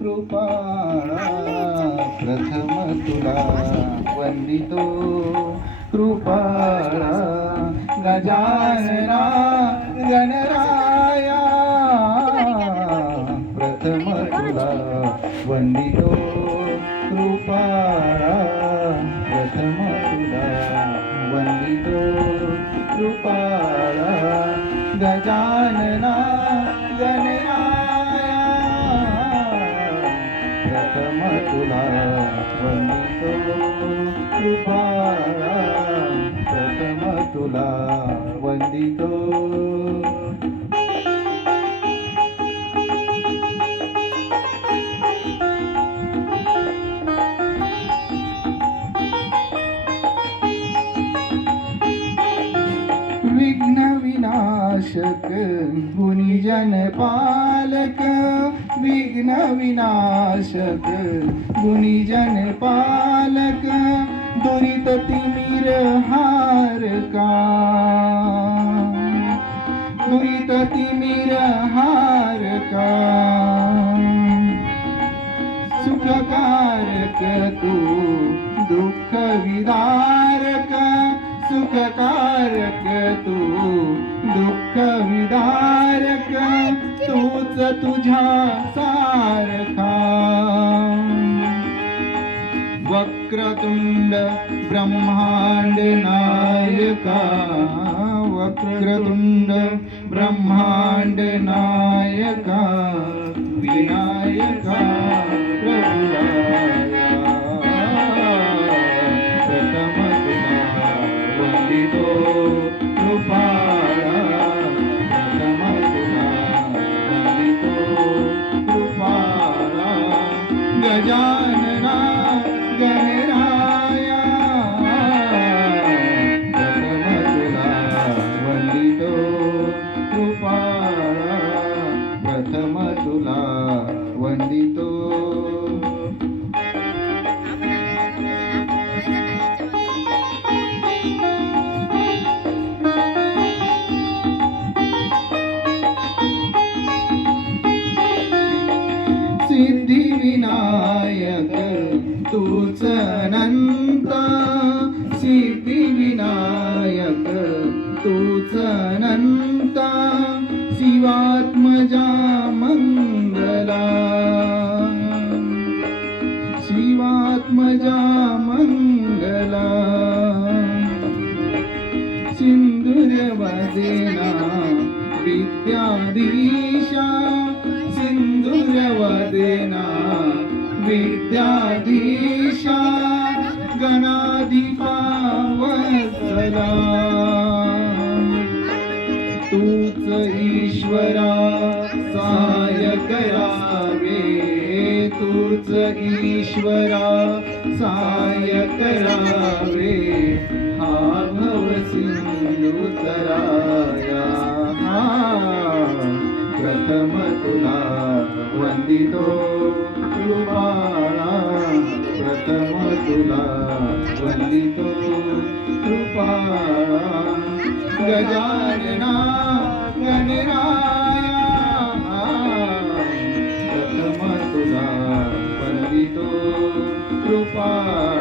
कृपाळा प्रथम तुला वंदितो कृपाळा गजानना गणराया प्रथम तुला वंदितो कृपाळा प्रथम तुला वंदितो कृपाळा गजानना गणराया प्रथम तुला वंदितो कृपाळा प्रथम तुला वंदितो. विघ्न विनाशक गुणीजन पालक विघ्न विनाशक गुणीजन पालक दुरित तिमिर हारका दुरित तिमिर हारका सुखकारक तू दुःख विदारक सुखकारक तू दुःख विदारक तूच तुझ्या सारखा वक्रतुंड ब्रह्मांड नायका वक्रतुंड ब्रह्मांड नायका विनायका प्रभुराया प्रथम तुला वंदितो कृपाळा प्रथम तुला वंदितो कृपाळा गजानना गणराया प्रथम तुला वंदितो कृपाळा प्रथम तुला वंदितो. सिद्धिविनायक तूच अनंत सिद्धिविनायक तूच अनंत शिवात्मजा मंगला शिवात्मजा मंगला सिंधुर्यवदेना विद्याधीशा सिंधुर्यवदेना विद्याधीशा गणाधिपा वत्सला तूच ईश्वरा सहाय करावे तूच ईश्वरा सहाय करावे हा भव सिंधू तराया प्रथम तुला वंदितो कृपाळा प्रथम तुला वंदितो कृपाळा गजानना गणराया प्रथम तुला वंदितो कृपाळा